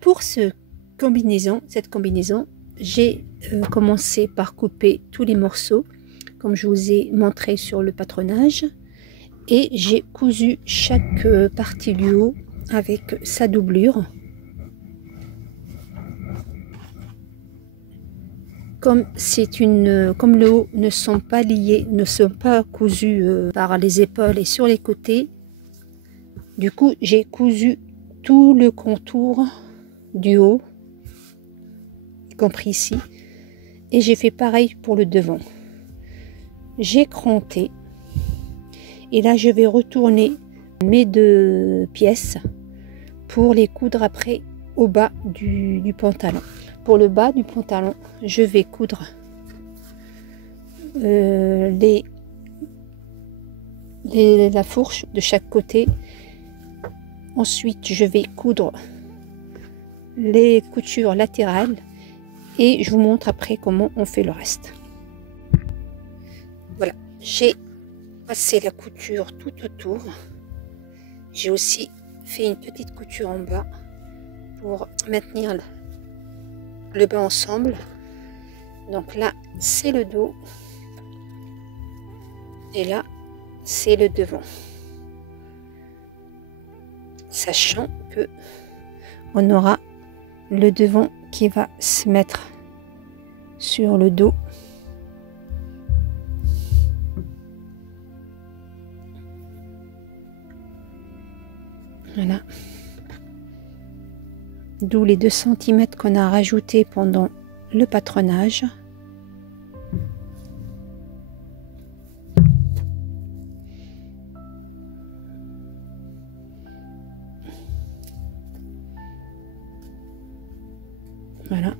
pour cette combinaison, j'ai commencé par couper tous les morceaux, comme je vous ai montré sur le patronage, et j'ai cousu chaque partie du haut avec sa doublure. Comme le haut ne sont pas liés, ne sont pas cousus par les épaules et sur les côtés, du coup j'ai cousu tout le contour du haut, y compris ici, et j'ai fait pareil pour le devant. J'ai cranté et là je vais retourner mes deux pièces pour les coudre après au bas du pantalon. Pour le bas du pantalon, je vais coudre la fourche de chaque côté. Ensuite, je vais coudre les coutures latérales et je vous montre après comment on fait le reste. Voilà, j'ai passé la couture tout autour. J'ai aussi fait une petite couture en bas pour maintenir le bas ensemble. Donc là c'est le dos et là c'est le devant, sachant que on aura le devant qui va se mettre sur le dos. Voilà, d'où les 2 cm qu'on a rajouté pendant le patronage. Voilà,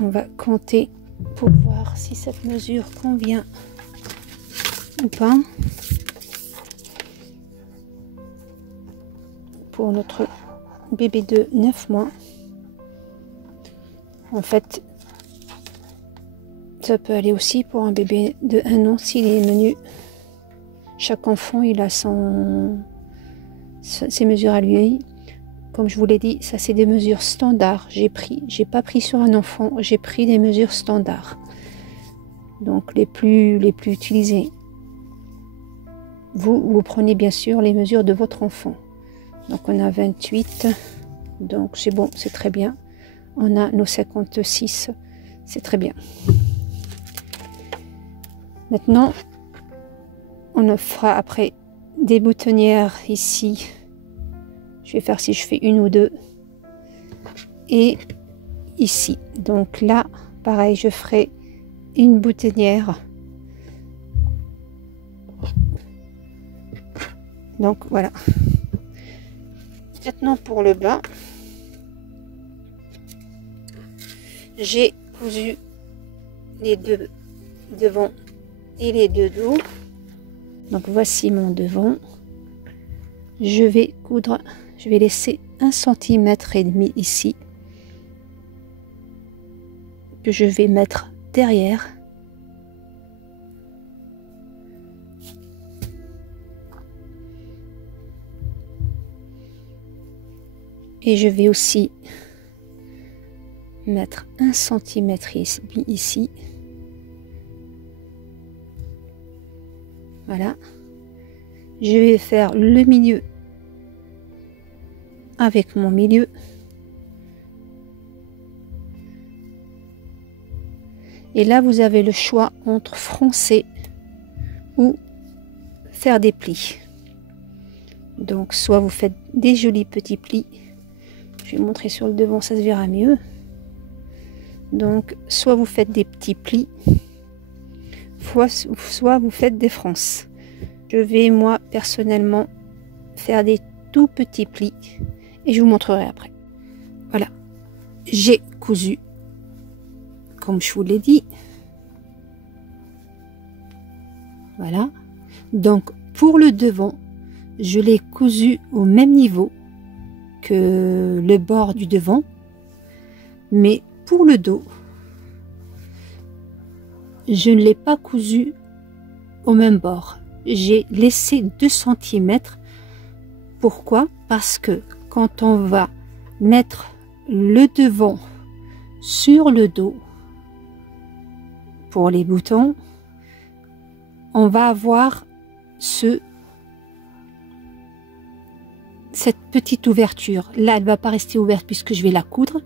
on va compter pour voir si cette mesure convient ou pas pour notre bébé de 9 mois. En fait, ça peut aller aussi pour un bébé de 1 an s'il est menu. Chaque enfant, il a ses mesures à lui. Comme je vous l'ai dit, ça c'est des mesures standards. J'ai pas pris sur un enfant, j'ai pris des mesures standards. Donc les plus utilisées. Vous prenez bien sûr les mesures de votre enfant. Donc on a 28, donc c'est bon, c'est très bien. On a nos 56, c'est très bien. Maintenant, on fera après des boutonnières ici. Je vais faire si je fais 1 ou 2. Et ici. Donc là, pareil, je ferai une boutonnière. Donc voilà. Maintenant pour le bas, j'ai cousu les 2 devant et les 2 dos. Donc voici mon devant. Je vais coudre, je vais laisser 1,5 cm ici que je vais mettre derrière. Et je vais aussi mettre 1 cm ici. Voilà. Je vais faire le milieu avec mon milieu. Et là, vous avez le choix entre froncer ou faire des plis. Donc, soit vous faites des jolis petits plis. Je vais montrer sur le devant, ça se verra mieux. Donc, soit vous faites des petits plis, soit vous faites des fronces. Je vais, moi, personnellement, faire des tout petits plis et je vous montrerai après. Voilà, j'ai cousu, comme je vous l'ai dit. Voilà. Donc, pour le devant, je l'ai cousu au même niveau que le bord du devant, mais pour le dos, je ne l'ai pas cousu au même bord. J'ai laissé 2 cm. Pourquoi? Parce que quand on va mettre le devant sur le dos pour les boutons, on va avoir cette petite ouverture. Là, elle ne va pas rester ouverte puisque je vais la coudre,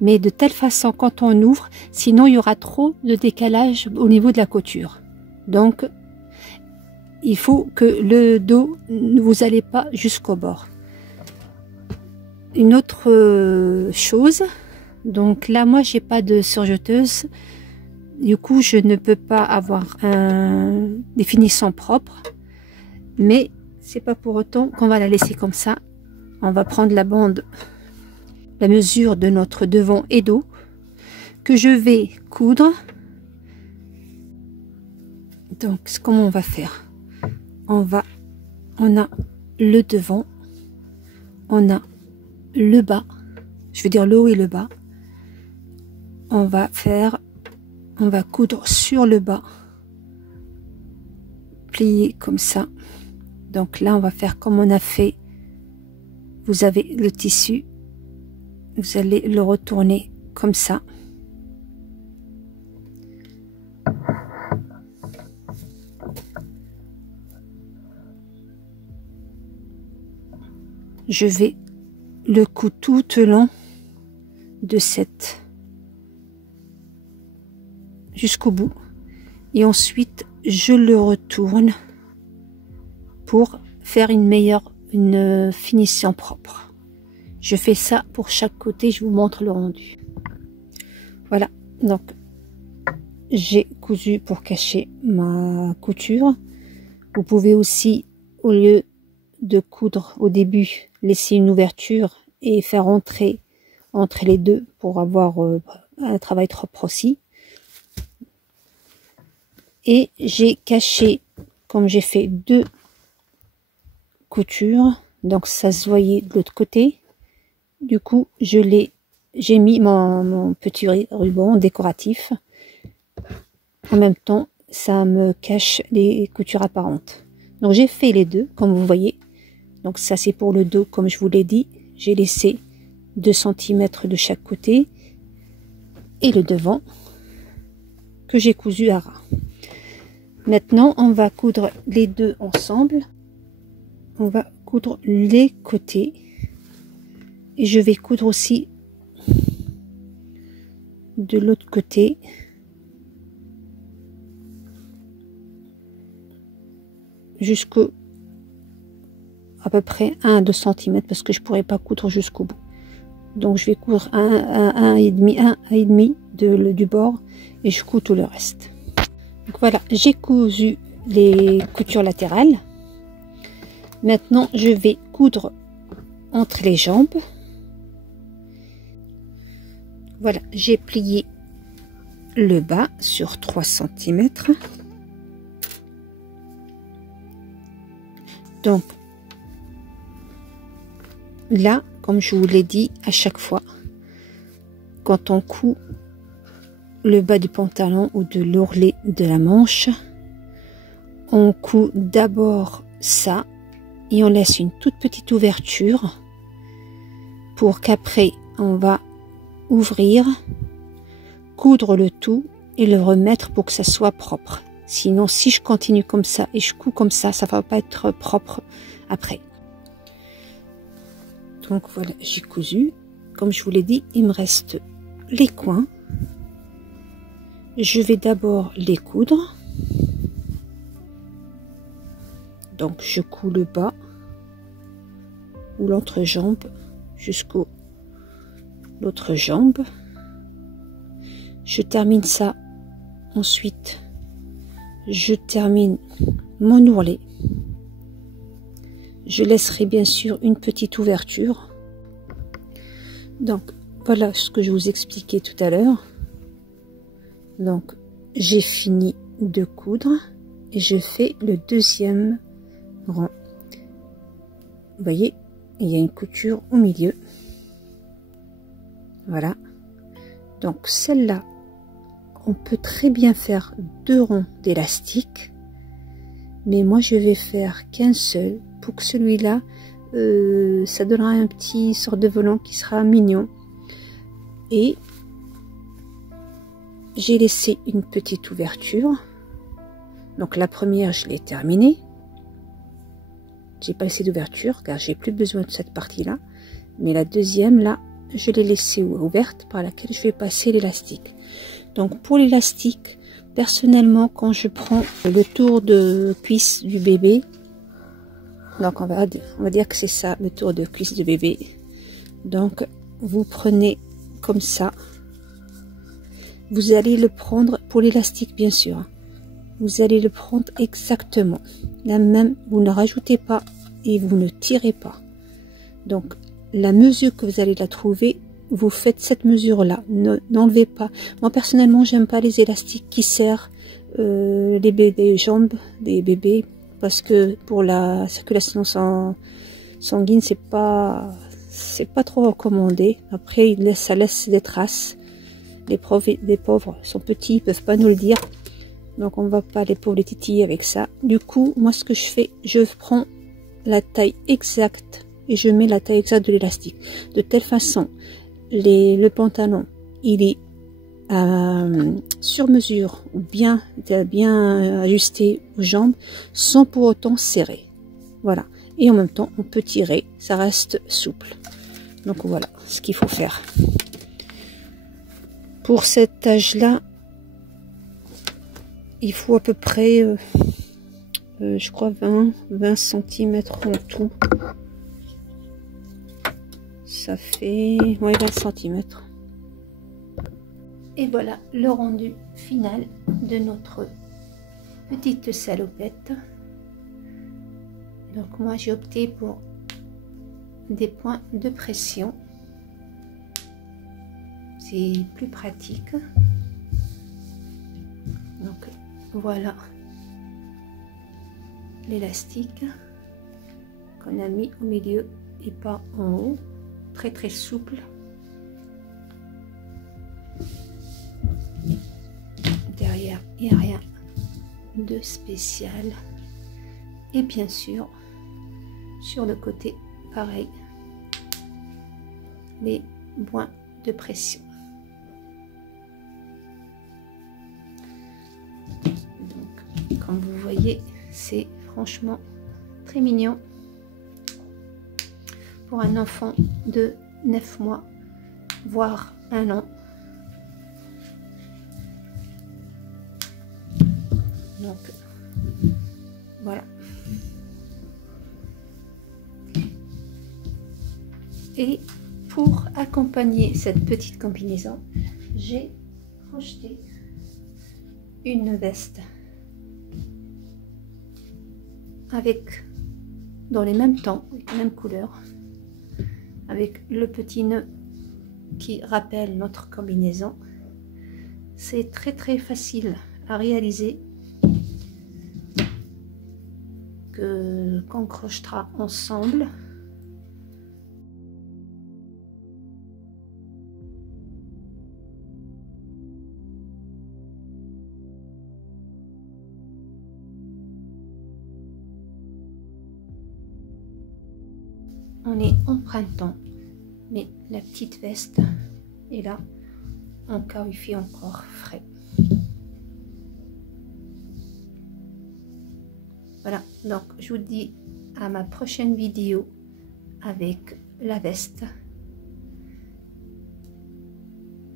mais de telle façon quand on ouvre, sinon il y aura trop de décalage au niveau de la couture. Donc, il faut que le dos, vous n'allez pas jusqu'au bord. Une autre chose, donc là, moi, j'ai pas de surjeteuse. Du coup, je ne peux pas avoir des finitions propres. Mais c'est pas pour autant qu'on va la laisser comme ça. On va prendre la bande, la mesure de notre devant et dos, que je vais coudre. Donc, comment on va faire? On a le devant, on a le bas, je veux dire le haut et le bas. On va coudre sur le bas, plier comme ça. Donc là, on va faire comme on a fait. Vous avez le tissu, vous allez le retourner comme ça. Je vais le coudre tout au long de cette jusqu'au bout et ensuite je le retourne pour faire une finition propre. Je fais ça pour chaque côté, je vous montre le rendu. Voilà, donc j'ai cousu pour cacher ma couture. Vous pouvez aussi, au lieu de coudre au début, laisser une ouverture et faire entrer entre les deux pour avoir un travail propre aussi. Et j'ai caché, comme j'ai fait 2 coutures, donc ça se voyait de l'autre côté. Du coup, j'ai mis mon petit ruban décoratif. En même temps, ça me cache les coutures apparentes. Donc j'ai fait les deux, comme vous voyez. Donc ça c'est pour le dos, comme je vous l'ai dit. J'ai laissé 2 cm de chaque côté. Et le devant, que j'ai cousu à ras. Maintenant, on va coudre les deux ensemble. On va coudre les côtés. Et je vais coudre aussi de l'autre côté. Jusqu'au à peu près 1 à 2 cm parce que je pourrais pas coudre jusqu'au bout. Donc je vais coudre un et demi du bord et je couds tout le reste. Donc voilà, j'ai cousu les coutures latérales. Maintenant je vais coudre entre les jambes. Voilà, j'ai plié le bas sur 3 cm. Donc là, comme je vous l'ai dit à chaque fois, quand on coud le bas du pantalon ou de l'ourlet de la manche, on coud d'abord ça et on laisse une toute petite ouverture pour qu'après on va ouvrir, coudre le tout et le remettre pour que ça soit propre. Sinon, si je continue comme ça et je couds comme ça, ça va pas être propre après. Donc voilà, j'ai cousu. Comme je vous l'ai dit, il me reste les coins. Je vais d'abord les coudre. Donc je couds le bas ou l'entrejambe jusqu'au l'autre jambe. Je termine ça. Ensuite, je termine mon ourlet. Je laisserai bien sûr une petite ouverture. Donc voilà ce que je vous expliquais tout à l'heure. Donc j'ai fini de coudre et je fais le deuxième rang. Vous voyez, il y a une couture au milieu. Voilà. Donc celle-là, on peut très bien faire 2 rangs d'élastique, mais moi je vais faire qu'un seul pour que celui-là ça donnera un petit sort de volant qui sera mignon. Et j'ai laissé une petite ouverture. Donc la première, je l'ai terminée. J'ai pas laissé d'ouverture car j'ai plus besoin de cette partie-là. Mais la deuxième, là, je l'ai laissée ouverte par laquelle je vais passer l'élastique. Donc pour l'élastique, personnellement, quand je prends le tour de cuisse du bébé, donc on va dire que c'est ça, le tour de cuisse du bébé. Donc vous prenez comme ça. Vous allez le prendre pour l'élastique, bien sûr. Vous allez le prendre exactement la même. Vous ne rajoutez pas et vous ne tirez pas. Donc la mesure que vous allez la trouver, vous faites cette mesure là. N'enlevez pas. Moi personnellement, j'aime pas les élastiques qui serrent les jambes des bébés, parce que pour la circulation sanguine, c'est pas trop recommandé. Après, ça laisse des traces. Les pauvres sont petits, ils peuvent pas nous le dire. Donc on va pas les pauvres les titiller avec ça. Du coup, moi ce que je fais, je prends la taille exacte et je mets la taille exacte de l'élastique. De telle façon, le pantalon, il est sur mesure ou bien ajusté aux jambes sans pour autant serrer. Voilà. Et en même temps, on peut tirer, ça reste souple. Donc voilà ce qu'il faut faire. Pour cet âge-là, il faut à peu près, je crois, 20 cm en tout. Ça fait, ouais, 20 cm. Et voilà le rendu final de notre petite salopette. Donc moi, j'ai opté pour des points de pression. C'est plus pratique. Donc voilà l'élastique qu'on a mis au milieu et pas en haut. Très très souple. Derrière, il n'y a rien de spécial. Et bien sûr, sur le côté, pareil, les points de pression. Donc, comme vous voyez, c'est franchement très mignon pour un enfant de 9 mois, voire 1 an. Donc, voilà. Et pour accompagner cette petite combinaison, j'ai projeté une veste avec, dans les mêmes tons, avec les mêmes couleurs, avec le petit nœud qui rappelle notre combinaison. C'est très très facile à réaliser, qu'on crochetera ensemble. On est en printemps, mais la petite veste est là, en cas où il fait encore frais. Voilà, donc je vous dis à ma prochaine vidéo avec la veste.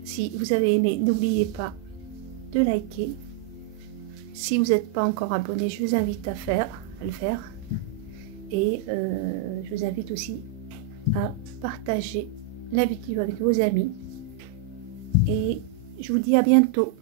Si vous avez aimé, n'oubliez pas de liker. Si vous n'êtes pas encore abonné, je vous invite à le faire. Et je vous invite aussi à partager la vidéo avec vos amis. Et je vous dis à bientôt.